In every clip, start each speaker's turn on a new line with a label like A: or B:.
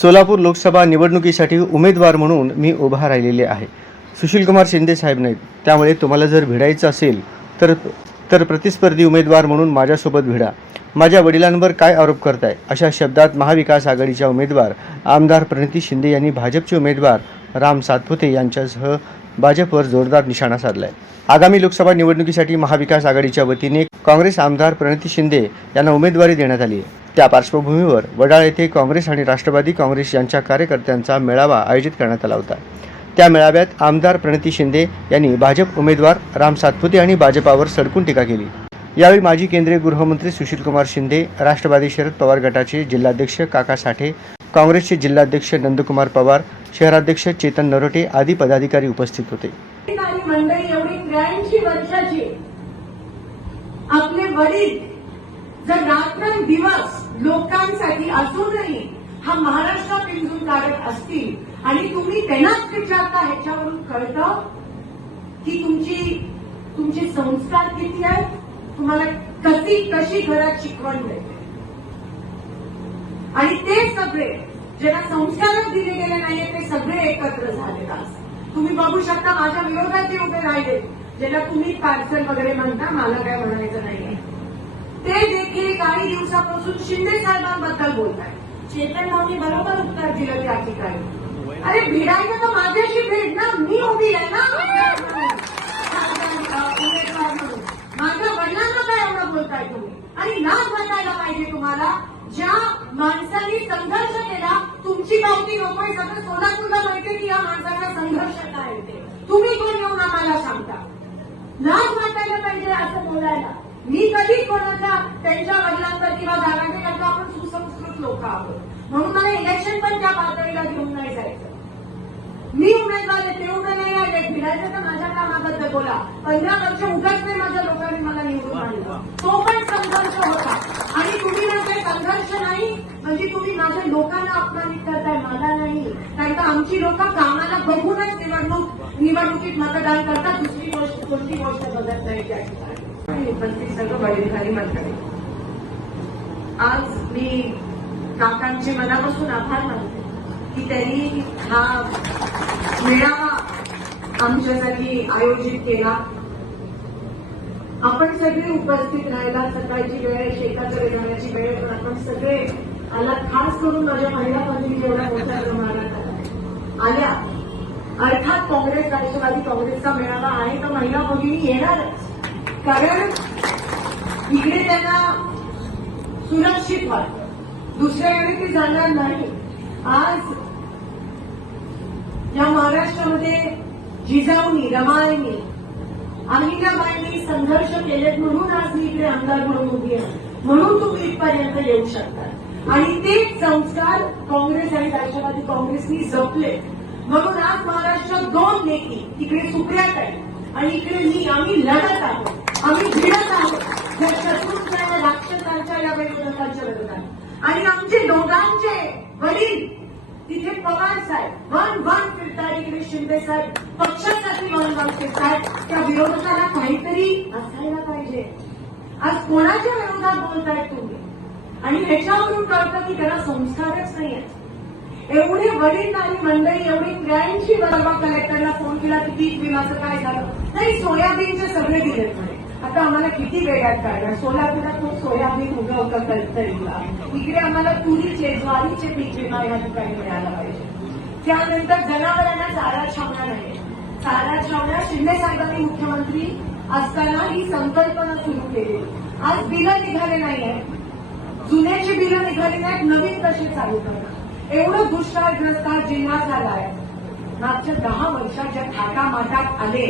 A: सोलापूर लोकसभा निवडणुकीसाठी उमेदवार म्हणून मी उभा राहिलेले आहे. सुशीलकुमार शिंदे साहेब नाहीत. त्यामुळे तुम्हाला जर भिडायचं असेल तर तर प्रतिस्पर्धी उमेदवार म्हणून माझ्यासोबत भिडा. माझ्या वडिलांवर काय आरोप करताय? अशा शब्दात महाविकास आघाडीच्या उमेदवार आमदार प्रणिती शिंदे यांनी भाजपचे उमेदवार राम सातपुते यांच्यासह भाजपवर जोरदार निशाणा साधलाय. आगामी लोकसभा निवडणुकीसाठी महाविकास आघाडीच्या वतीने काँग्रेस आमदार प्रणिती शिंदे यांना उमेदवारी देण्यात आली आहे. त्या पार्श्वभूमीवर वडाळ येथे काँग्रेस आणि राष्ट्रवादी काँग्रेस यांच्या कार्यकर्त्यांचा मेळावा आयोजित करण्यात आला होता. त्या मेळाव्यात आमदार प्रणिती शिंदे यांनी भाजप उमेदवार राम सातपुते आणि भाजपावर सडकून टीका केली. यावेळी माजी केंद्रीय गृहमंत्री सुशीलकुमार शिंदे राष्ट्रवादी शरद पवार गटाचे जिल्हाध्यक्ष काका साठे काँग्रेसचे जिल्हाध्यक्ष नंदकुमार पवार शहराध्यक्ष चेतन नरोटे आदी पदाधिकारी उपस्थित होते.
B: मंडळी एवढी त्र्याऐंशी वर्षाची आपले वडील जर रात्रंदिवस लोकांसाठी असूनही हा महाराष्ट्र पिंजून काढत असतील आणि तुम्ही त्यांनाच विचारता ह्याच्यावरून कळतं की तुमची तुमचे संस्कार किती आहेत तुम्हाला कशी कशी घरात शिकवण मिळते? आणि ते सगळे ज्यांना संस्कारच दिले गेले नाहीये ते सगळे एकत्र झाले आज. तुम्ही बघू शकता माझ्या विरोधात जे उभे राहिले ज्याला तुम्ही पार्सल वगैरे म्हणता मला काय म्हणायचं नाहीये. ते देखील काही दिवसापासून शिंदे साहेबांबद्दल बोलत आहेत. चेतन भाऊनी बरोबर उत्तर दिलं त्या ठिकाणी. अरे भिडायचं तर माझ्याशी भेट ना मी उभी आहे ना. उमेदवार म्हणून. माझ्या वडिलांना काय एवढं बोलताय तुम्ही? आणि लाज वाटायला पाहिजे तुम्हाला ज्या माणसांनी संघर्ष केला तुमची गावती नकोय सगळं सोलापूरला माहितीये की या माणसाचा संघर्ष काय आहे ते तुम्ही कोण येऊन आम्हाला सांगता? लाज वाटायला पाहिजे असं कधी कोणाच्या त्यांच्या वडिलांवर किंवा का आपण सुसंस्कृत लोक आहोत. म्हणून मला इलेक्शन पण त्या पातळीला घेऊन नाही जायचं. मी उमेदवार आहे ते उभे नाही आले फिरायचं तर माझ्या कामाबद्दल बोला. पंधरा वर्ष उगाच नाही माझ्या लोकांनी मला निवडून आणलं. तो पण संघर्ष होता. आणि तुम्ही म्हणताय संघर्ष नाही म्हणजे तुम्ही माझ्या लोकांना अपमानित करताय मला नाही. कारण का आमची लोक कामाला बघूनच निवडणूक निवडणुकीत मतदान करतात. दुसरी गोष्ट कोणती गोष्ट बघत नाही त्या ठिकाणी आणि उपस्थित आज मी काकांचे मनापासून आभार मानते की त्यांनी हा मेळावा आमच्यासाठी आयोजित केला. आपण सगळे उपस्थित राहायला सकाळची वेळ आहे शेताकडे जाण्याची वेळ पण आपण सगळे आला खास करून माझ्या महिला मंत्री जेवढ्या मोठ्या प्रमाणात आल्या. आल्या अर्थात काँग्रेस राष्ट्रवादी काँग्रेसचा मेळावा आहे तर महिला भगिनी येणारच. कारण इकडे त्यांना सुरक्षित वाटत दुसऱ्याकडे ते जाणार नाही. आज या महाराष्ट्रामध्ये जिजाऊनी रमाईनी अहिल्याबाईंनी संघर्ष केलेत म्हणून आज मी इकडे आमदार म्हणून उभी आहे. म्हणून तुम्ही इथपर्यंत येऊ शकता. आणि तेच संस्कार काँग्रेस आणि राष्ट्रवादी काँग्रेसनी जपले म्हणून आज महाराष्ट्रात दोन नेती तिकडे सुप्रियाताई आणि इकडे मी आम्ही लढत आम्ही भिडत आहोत. या शत्रूंच्या या राक्षसांच्या या विरोधकांच्या विरोधात आणि आमचे दोघांचे वडील तिथे पवार साहेब वन वन फिरताय इकडे शिंदे साहेब पक्षासाठी वन वन फिरताय त्या विरोधकाला काहीतरी असायला पाहिजे. आज कोणाच्या विरोधात बोलताय तुम्ही? आणि ह्याच्यावरून कळतं की त्याला संस्कारच नाही आहेत एवढे आणि मंडळी एवढी त्र्याऐंशी वर्ग कलेक्टरला फोन केला की पीक विमाचं काय झालं? नाही सोयाबीनचे सगळे दिले म्हणे. आता आम्हाला किती वेगात काढणार सोलापुरात तो सोयाबीन उगवतं कल्चरीला इकडे आम्हाला तुरीचे ज्वारीचे पीक विमा या ठिकाणी मिळाला पाहिजे. त्यानंतर जनावरांना चारा छावणार नाही चारा छावण्या शिंदे साहेबांनी मुख्यमंत्री असताना ही संकल्पना सुरू केली. आज बिलं निघाले नाही आहेत जुन्याची बिलं निघाली नाहीत नवीन कशी चालू करणार? एवढं दुष्काळग्रस्त जिल्हा झाला आहे मागच्या दहा वर्षात ज्या थाटामाटात आले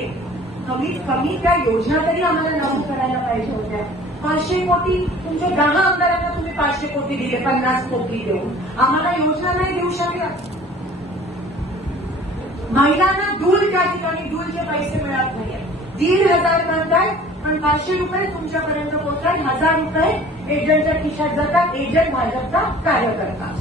B: कमीत कमी त्या योजना तरी आम्हाला लागू करायला पाहिजे होत्या. पाचशे कोटी तुमच्या दहा आमदारांना तुम्ही पाचशे कोटी दिले पन्नास कोटी देऊन. आम्हाला योजना नाही देऊ शकल्या महिलांना दूर त्या ठिकाणी दूरचे पैसे मिळत नाहीये. दीड हजार करताय पण पाचशे रुपये तुमच्यापर्यंत पोहोचतात. हजार रुपये एजंटच्या खिशात जातात एजंट भाजपचा कार्यकर्ता.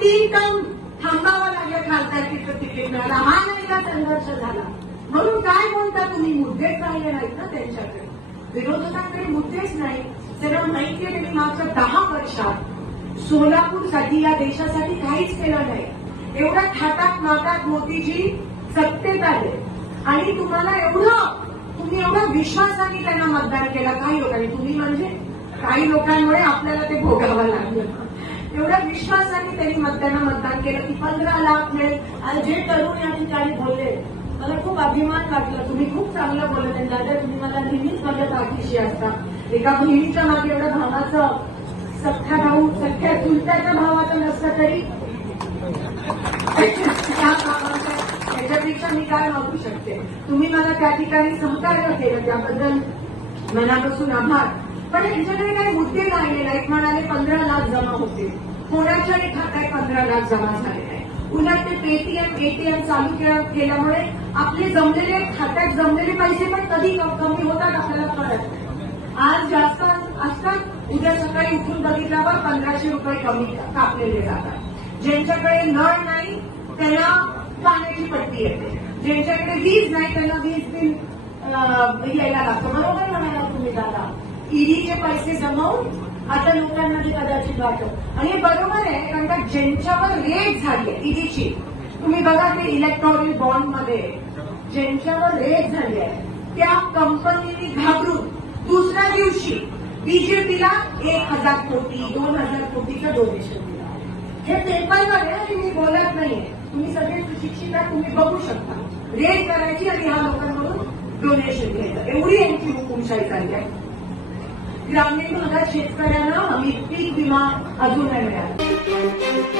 B: तीन टर्म थांबावं लागलं खासदारकीचं तिकीट मिळालं. हा नाही का संघर्ष झाला. म्हणून काय बोलता तुम्ही? मुद्देच राहिले नाहीत ना त्यांच्याकडे? विरोधकांकडे मुद्देच नाही. त्यांना आहे त्यांनी मागच्या दहा वर्षात सोलापूरसाठी या देशासाठी काहीच केलं नाही. एवढ्या थाटात नाटात मोदीजी सत्तेत आले. आणि तुम्हाला एवढं तुम्ही एवढ्या विश्वासाने त्यांना मतदान केला. काही लोकांनी तुम्ही म्हणजे काही लोकांमुळे आपल्याला ते भोगावं लागलं. एवढ्या विश्वासाने त्यांनी मतदान त्यांना मतदान केलं की पंधरा लाख मिळेल. आणि जे तरुण या ठिकाणी बोलले मला खूप अभिमान वाटला. तुम्ही खूप चांगलं बोलत आहे. दादा तुम्ही मला नेहमीच माझ्या पाठीशी असता. एका बहिणीच्या मागे एवढं भावाचं सख्या भाऊ सख्या चुलत्याच्या भावाचं नसतं तरी त्या त्याच्यापेक्षा मी काय मागू शकते तुम्ही मला त्या ठिकाणी सहकार्य केलं. त्याबद्दल मनापासून आभार. पण यांच्याकडे काही मुद्दे राहिले नाहीत म्हणाले पंधरा लाख जमा होते कोणाच्याही खात्यात पंधरा लाख जमा झाले नाही ते पेटीएम एटीएम चालू केल्यामुळे आपले जमलेले खात्यात जमलेले पैसे पण कधी कमी होतात आपल्याला कळत आज जास्त असतात उद्या सकाळी उठून बघितल्यावर पंधराशे रुपये कमी कापलेले जातात. ज्यांच्याकडे नळ नाही त्यांना पाण्याची पट्टी येते. ज्यांच्याकडे वीज नाही त्यांना वीज बिल यायला लागतं. बरोबर म्हणाला तुम्ही दादा? ईडीचे पैसे जमवून आता लोकांना ते कदाचित वाटत. आणि हे बरोबर आहे कारण का ज्यांच्यावर रेट झाली आहे ईडीची. तुम्ही बघा ते इलेक्ट्रॉनिक बॉन्डमध्ये ज्यांच्यावर रेट झाली आहे त्या कंपनीने घाबरून दुसऱ्या दिवशी बीजेपीला एक हजार कोटी दोन हजार कोटीचं डोनेशन दिलं. हे पेपरवर आहे आणि मी बोलत नाहीये. तुम्ही सगळे सुशिक्षित आहात तुम्ही बघू शकता. रेट करायची आणि ह्या लोकांकडून डोनेशन घ्यायचं. एवढी यांची हुकुमशाही चालली आहे. ग्रामीण भागात शेतकऱ्यांना हमी पीक विमा अजून नाही मिळाला.